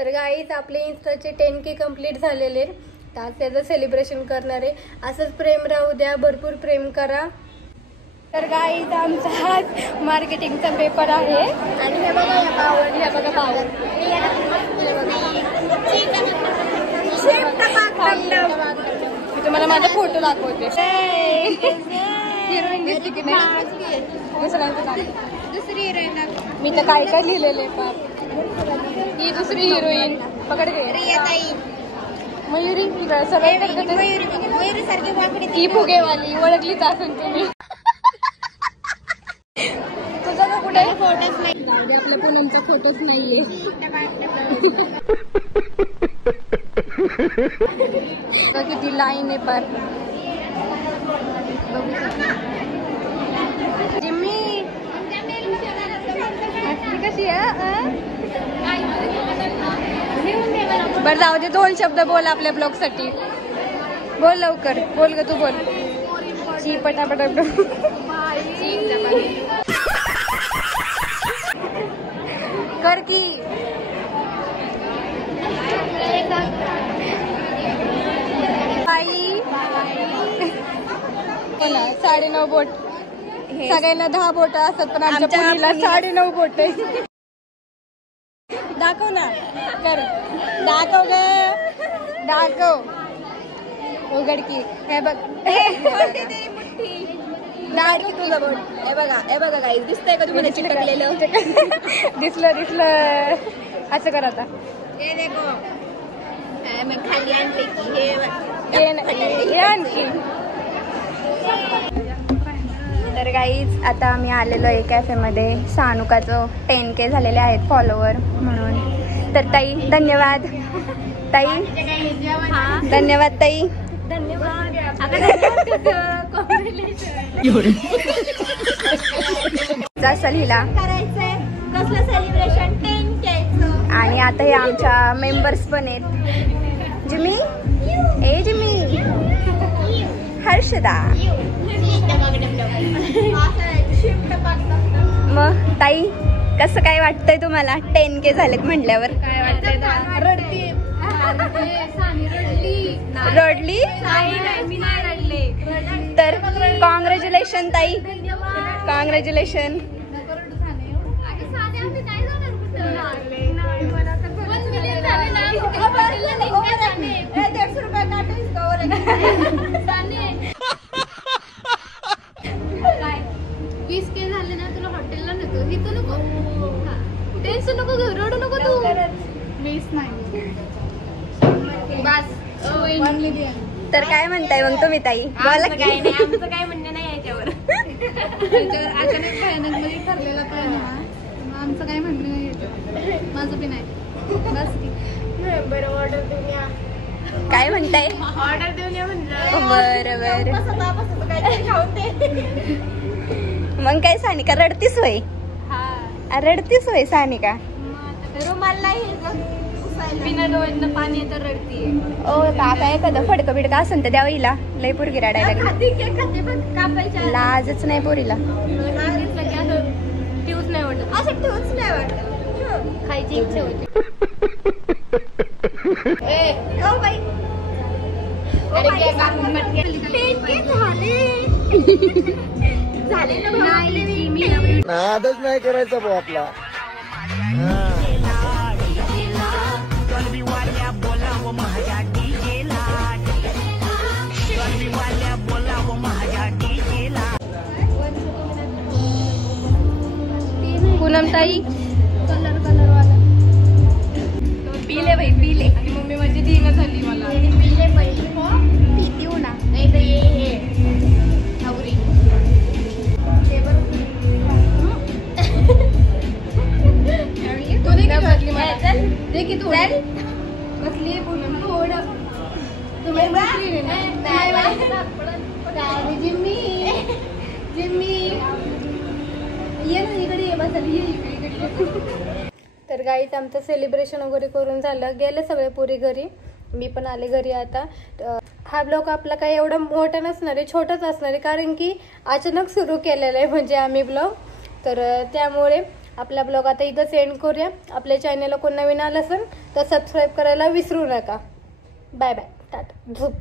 तर गाईज आपले इंस्टाचे 10K complete झालेले, तर आज त्याचं सेलिब्रेशन करणार आहे. असंच प्रेम राहू द्या, भरपूर प्रेम करा. तर गाईज आमचा आज मार्केटिंगचा पेपर आहे आणि हे बघा या पावर, हे बघा पावर, मी तुम्हाला माझा फोटो दाखवते. हिरोईन दिसली की नाही? दुसरी हिरोईन मी तर काय काय लिहिलेले पाप. ही दुसरी हिरोईन पकड घे, मयुरी. मयुरी सारखी वाकडी, ही फुगेवाली ओळखलीच असून तुम्ही. तुझा का कुठे फोटोच नाही? आपल्या पूनमचा फोटोच नाहीये. किती लाईन आहे पार. जिम्मी कशी आहे? बरं जाऊ दे, 2 शब्द बोल आपल्या ब्लॉग साठी. बोल लवकर, बोल ग तू, बोल. ची पटापट कर की. बाई 9.5 बोट. सगळ्यांना 10 बोट असतात, पण आमच्या मुलीला 9.5 बोट आहे. दाखव ना, कर, दाखव ग, दाखव. उघड की, हे बघ. दाड की तुझं बोट. हे बघा गाईस, दिसतंय का तुम्हाला चिटकलेलं? दिसलं. असं कर आता. हे देखो, मी खाली आणते की हे आणखी. तर गाईज आता आम्ही आलेलो आहे कॅफेमध्ये. सानुकाचं 10K झालेले आहेत फॉलोवर म्हणून. तर ताई धन्यवाद. ताई धन्यवाद. ताई जसं लिहिला कसलं सेलिब्रेशन 10K. आणि आता हे आमच्या मेंबर्स पण आहेत. जिमी, ए जिमी, हर्षदा. मग ताई कसं काय वाटतंय तुम्हाला 10K झालेत म्हटल्यावर? काय वाटतंय? रडली? तर कॉंग्रॅच्युलेशन ताई, कॉंग्रॅच्युलेशन. नको रडू नको तू. तर काय म्हणताय मग तुम्ही ताई? बोला की. आमचं काय म्हणणं नाही याच्यावर. अचानक भयानक मध्ये ठरलेला प्लॅन आहे, आमचं काय म्हणणं नाही याच्यावर. माझं बी नाही. बस बरं, ऑर्डर देऊन या. काय म्हणताय? ऑर्डर देऊन या म्हणलं. बरं. मग काय सानिका रडतीस होय? रडतीस होय सानिका? रुमाल नाही, बिना डोळ्यांना पाणी येतं, रडतीये. ओ काका एखादं फडकं बिडकं असेल तर द्यावं हिला. लय पोरगी रडायला लागली. लाजच नाही पोरीला. ठेवूच नाही वाटत, असं ठेवूच नाही वाटत. खायची इच्छा होती. नादच नाही करायचा भाऊ आपला. पूनम ताई कलर वाला पिले बाई, पिले. मम्मी माझी धीन झाली मला. पिले बाई, पिती हो ना. नाही तर हे नवरी बसली मला. दे की तू बसली पूनम थोडं. तुम्ही बसली नाही. जिम्मी ये ना इकडे, ये बसायला, ये इकडे. तर गाईच आमचं सेलिब्रेशन वगैरे करून झालं, गेले सगळे पुरी घरी. मी पण आले घरी आता. हा ब्लॉग आपला काही एवढा मोठा नसणार आहे, छोटाच असणार आहे, कारण की अचानक सुरू केलेला आहे म्हणजे आम्ही ब्लॉग. तर त्यामुळे आपला ब्लॉग आता इथं सेंड करूया. आपल्या चॅनलला कोण नवीन आलं असेल तर सबस्क्राईब करायला विसरू नका. बाय बाय, टाटा, झोप.